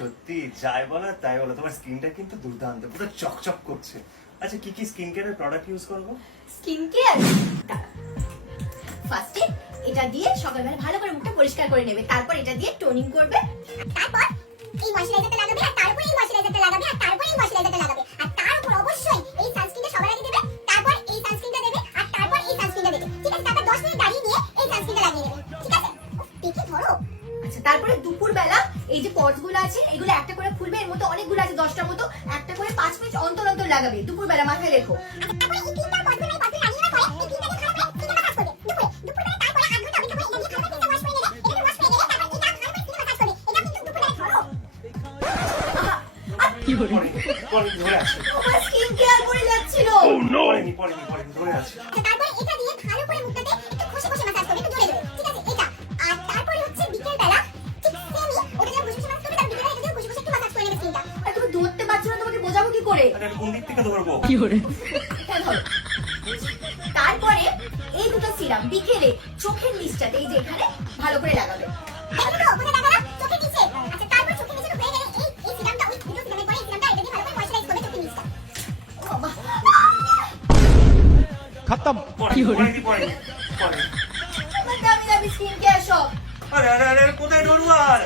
সত্যি যাই বলো তাই বলো, তোমার স্কিনটা কিন্তু দুর্দান্ত, পুরো চকচক করছে। আচ্ছা কি কি স্কিন কেয়ারের প্রোডাক্ট ইউজ করবো? স্কিন কেয়ার ফার্স্টে এটা দিয়ে সকালবেলা ভালো করে মুখটা পরিষ্কার করে নেবে, তারপর এটা দিয়ে টোনিং করবে, তারপর এই ময়শ্চারাইজারটা লাগাবে, আর তার উপর এই ময়শ্চারাইজারটা লাগাবে, আর তার উপর এই ময়শ্চারাইজারটা লাগাবে, আর তার উপর অবশ্যই এই সানস্ক্রিনটা সবার আগে দেবে, তারপর এই সানস্ক্রিনটা দেবে, আর তারপর এই সানস্ক্রিনটা দেবে। ঠিক আছে? তারপর 10 মিনিট দাঁড়িয়ে দিয়ে এই সানস্ক্রিনটা লাগিয়ে নেবে। ঠিক আছে? দেখি ধরো। আচ্ছা তারপরে দুপুরবেলা এই যে পটস গুলো আছে এগুলো একটা করে খুলবে, এর মধ্যে অনেকগুলো আছে 10টার মতো, একটা করে 5 মিনিট অন্তর অন্তর লাগাবে দুপুরবেলা, মাথায় রেখো। তারপর এই তিনটা পটগুলো লাগিয়ে নেওয়ার পরে এই তিনটাকে ভালো করে তিনটা মাসাজ করবে। দুপুরবেলা তারপরে 8 ঘন্টা অপেক্ষা করে এটা দিয়ে ভালো করে ওয়াশ করে নেবে। এটা ওয়াশ করে নেবে, তারপর এটা ভালো করে তিনটা মাসাজ করবে। এটা কিন্তু দুপুরবেলা ধরো। কি পরে ধরে আছে। তোমার স্কিন কেয়ার করে যাচ্ছিল। পরে ধরে আছে। তারপরে এটা দিয়ে ভালো করে মুখটাতে একটু ঘষে ঘষে মাসাজ করবে, একটু জোরে জোরে। ঠিক আছে? এটা। আর তারপরে হচ্ছে বিকেলবেলা ঠিক সেমই ওটা দিয়ে ঘষে ঘষে মাসাজ করবে, তারপর বিকেলবেলা এটা দিয়ে ঘষে ঘষে একটু মাসাজ করে নেবে স্কিনটা। আর তুমি ধরতে পারছো না, তোমাকে বোঝাবো কি করে? আরে কোন দিক থেকে ধরবো? এটা ধরো। তারপরে এই দুটো সিরাম বিকেলে চোখের নিচটাতে এই যে এখানে ভালো করে লাগাবে। দেখো তো কোথায় লাগানো? চোখের নিচে। আচ্ছা তারপর চোখের নিচে হয়ে গেলে এই সিরামটা ওই দুটো সিরামের পরে এই সিরামটা এটা দিয়ে ভালো করে ময়শ্চারাইজ করবে চোখের নিচটা। ও বাবা, खत्म পরে আমার দামি দামি স্কিন কেয়ার সব। আরে কোথায় ধরবো আর?